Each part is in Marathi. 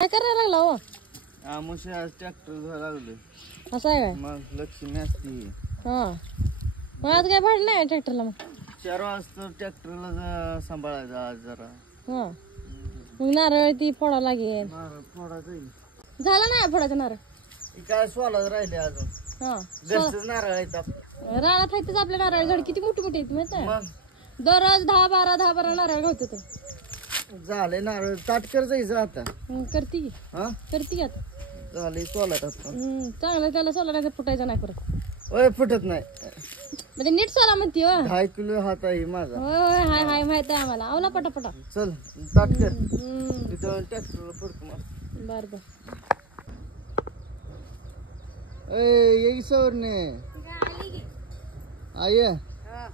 काय करायला लागला हो? आमुषे आज ट्रॅक्टर धुवायला लागले. असं आहे काय? मग लक्ष्मी असती. हा मग आज काय भाड नाही ट्रॅक्टरला? मग 4 वाजता ट्रॅक्टरला सांभाळायचं आज जरा. हा मग नारळ ती फोडा लागेल. नारळ फोडायचं आहे. झाला नाही फोडायचा नारळ? हे काय सोलाच राहिले अजून. हा घरचंच नारळ आहेत रानात आहे आपल्या नारळ झाड किती मोठी मोठी आहेत माहिती आहे? मग दररोज 10-12 नारळ घालतो तो. झाले नारळ ताटकर जायचं आता. करते की हा करते की आता. झाले सोलात आता. चांगलं त्याला सोला नाही तर फुटायचा नाही परत. ओय फुटत नाही. म्हणजे नीट सोला म्हणते हो. 10 किलो हात आहे माझा. होय होय हाय हाय माहित आहे आम्हाला. आवला पटापटा. चल ताटकर तिथं ट्रॅक्टरला फडक मार. बर बर. ये सवरने आय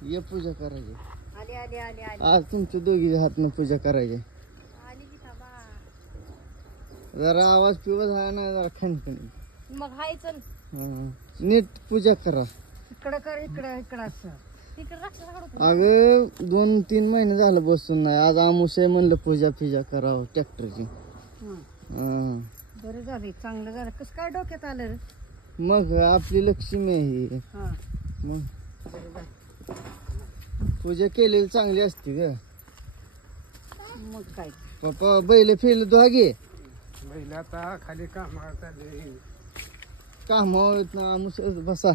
ये पूजा करायची. आज तुमच्या दोघी हातनं पूजा करायची. जरा आवाज पिवत आहे ना जरा खणखण. मग हाय चल नीट पूजा करा. इकडं कर इकडं इकडं असं तिकडं राक्षसाकडं. अगं 2-3 महिने झालं बसून नाही. आज आमुषे म्हणलं पूजा फिजा करावं ट्रॅक्टरची. बरं झालं चांगलं झालं. कसं काय डोक्यात आलं रे? मग आपली लक्ष्मी आहे ही. मग पूजा केलेली चांगली असते ग. मग काय पप्पा बैल फेल धुवा घे. बैल आता खाली कामावर चालले. काम होत ना आमुष बसा.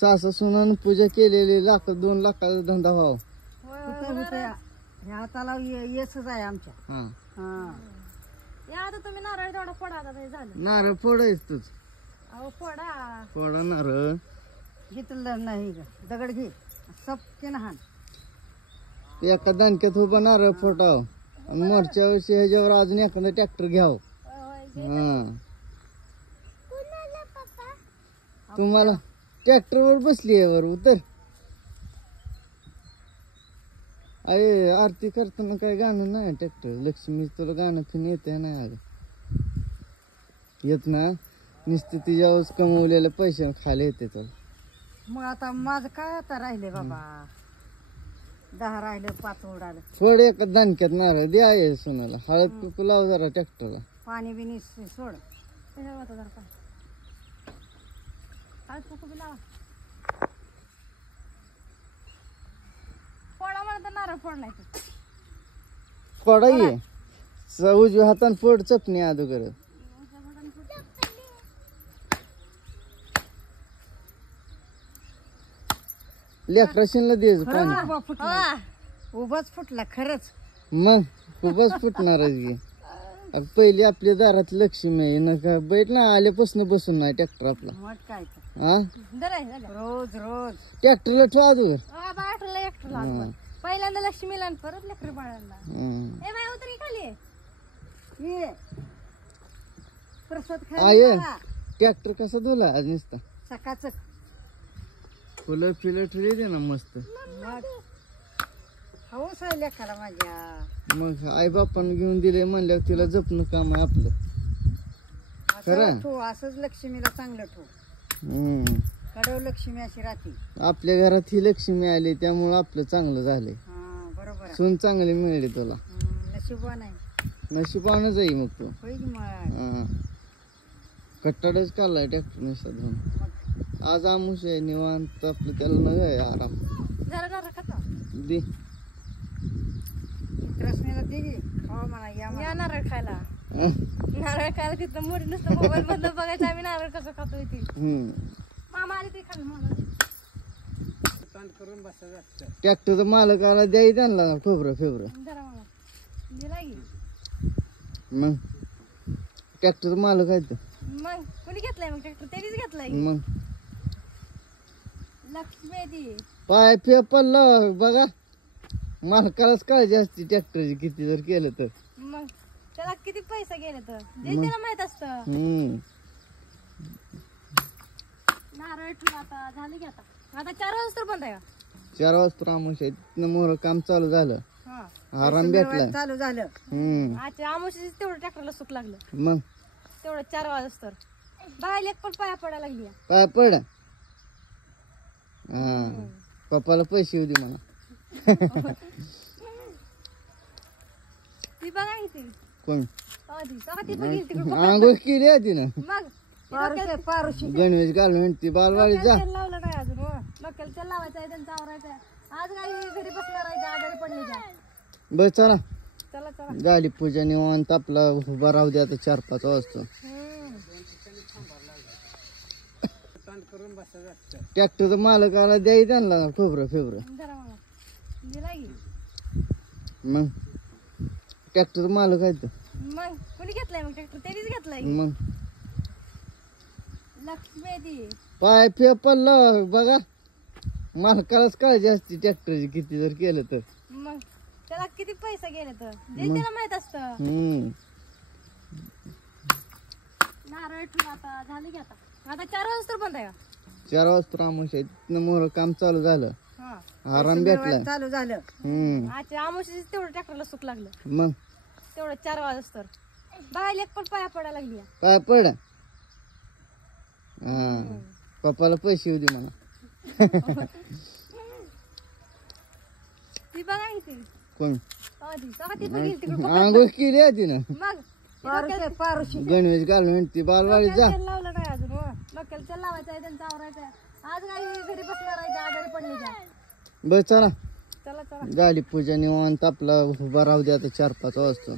सासा सुनान पूजा केलेली 2 लाखाचा धंदा व्हाव. हाताला येसच आहे आमच्या. हा या आता तुम्ही नारळ तेवढा फोडा आता ते झालं. नारळ फोडायच तूच. अहो फोडा फोडा नारळ. घेतलं नाही दगड घे सबके लहान. एका दणक्यात उभा नारळ फोटाव आणि मोरच्या वर्षी ह्याच्यावर अजून एखादा ट्रॅक्टर घ्याव. तुम्हाला ट्रॅक्टर वर बसली आहे वर उतर. अरे आरती करताना काय गाणं नाही ट्रॅक्टर लक्ष्मी तुला गाणं फिन येते नाही? अगं येत ना नुसते तिच्यावर कमवलेले पैसे खाली येते तुला. मग आता माझं काय आता राहिले बाबा? 10 राहिलं 5 उडालं. थोडे एका दणक्यात नारळ दे आहे सोनाला. हळद कुकू लाव जरा ट्रॅक्टरला. पाणी बिनी सोड. हळद कुकू बी लावा. फोडा म्हणत नारळ फोडलाय. फोडा ये उजव्या हातान फोड चपणी अगोदर. लेकराशीनला द्यायचं पाणी. उभाच फुटला खरंच. मग खूपच फुटणारच गे. पहिली आपल्या दारात लक्ष्मी आहे ना का बैठ ना आल्यापासून बसून नाही ट्रॅक्टर आपला. मग काय हा रोज रोज ट्रॅक्टरला ठेवा अगोदर. पहिल्यांदा लक्ष्मीला परत लेकर बाळांना उतरी खाली प्रसाद आय ट्रॅक्टर कसा धुला आज नुसता? सकाळच फुलं फिलं ठेवली दे ना मस्त. हौस आहे लेखाला माझ्या. मग आई बापानं घेऊन दिले म्हणल्यावर तिला जपणं काम आहे आपलं. खरं ठो असंच लक्ष्मीला चांगलं ठो. कडव लक्ष्मी अशी राहते. आपल्या घरात ही लक्ष्मी आली त्यामुळं आपलं चांगलं झालंय. बरोबर सून चांगली मिळाली तुला. नशिबवान आहे. नशिबानं जाई मग तू. होईल मग. कट्टाडच काढलाय ट्रॅक्टर नुसता धुवून. आज आमुष आहे निवांत आपलं त्याला न आहे आराम दे. कृष्णाला दे खावा म्हणा. या नारळ खायला. नारळ खायला तिथं मोठी नुसतं मोबाईल मधलं बघायचं आम्ही नारळ कसं खातो इथे. मामा आले ते खाल्लं. करून बसायचं. ट्रॅक्टरचा मालकाला द्याय त्यांना खोबरं फेबरं. मग ट्रॅक्टरचा मालक आहे. मग कोणी घेतलाय मग ट्रॅक्टर? त्यांनीच घेतलाय. मग लक्ष्मी ती पाय पडला बघा. मालकालाच काळजी असते ट्रॅक्टरची किती जर केलं तर. मग त्याला किती पैसा गेले तर त्याला माहित असतं. नारळ ठेवला आता झालं की आता 4 वाजता बंद आहे का? 4 वाजता आमुष आहे. तिथनं मोहर काम चालू झालं. आराम भेटला. चालू झालं. अच्छा आमुषी तेवढं ट्रॅक्टरला सुख लागलं. मग तेवढं 4 वाजता बाहेर एक पण पाया पडायला लागली. पाय पड. पप्पाला पैसे येऊ दे म्हणा. ती बघा किती कोण ती बघील तिकडे आंघोळ केली आहे तिनं मग गणवेश घालून ती बालवाडीत जा तेल लावलं नाही अजून डोक्याला तेल लावायचं आहे त्यांचं आवरायचं आहे आज काही घरी बसणार आहे त्या आजारी पडले त्या बस चला चला चला झाली पूजा निवांत आपला उभा राहू दे आता 4-5 वाजता ताण करून बसायचं असतं. ट्रॅक्टरचा मालकाला द्याय त्यांना खोबरं फेबरं जरा मला दिला की मग ट्रॅक्टरचा मालक आहे तो मग कोणी घेतलाय मग ट्रॅक्टर त्यांनीच घेतलाय मग लक्ष्मी आहे ती पाय पडलं बघा मालकालाच काळजी असते ट्रॅक्टरची किती जर केलं तर मग त्याला किती पैसा गेले तर जे त्याला माहित असतं नारळ ठेवून आता झाली की आता 4 वाजता तर बंद आहे 4 वाजता आमुष आहे तिथनं मोर काम चालू झालं आराम भेटला चालू झालं आजच्या आमुषी तेवढं ट्रॅक्टरला सुख लागलं मग तेवढं 4 वाजता तर बाहेर एक पण पाया पडायला लागली पाय पड हा पप्पाला पैसे येऊ दे मला ती बघा किती कोण ती बघील तिकडे आंघोळ केली आहे तिनं मग गणवेश घालून ती बालवाडीत जा तेल लावलं नाही अजून डोक्याला तेल लावायचं आहे त्यांचं आवरायचं आहे आज काही घरी बसणार आहे त्या आजारी पडले त्या बस चला चला चला झाली पूजा निवांत आपला उभा राहू दे आता 4-5 वाजता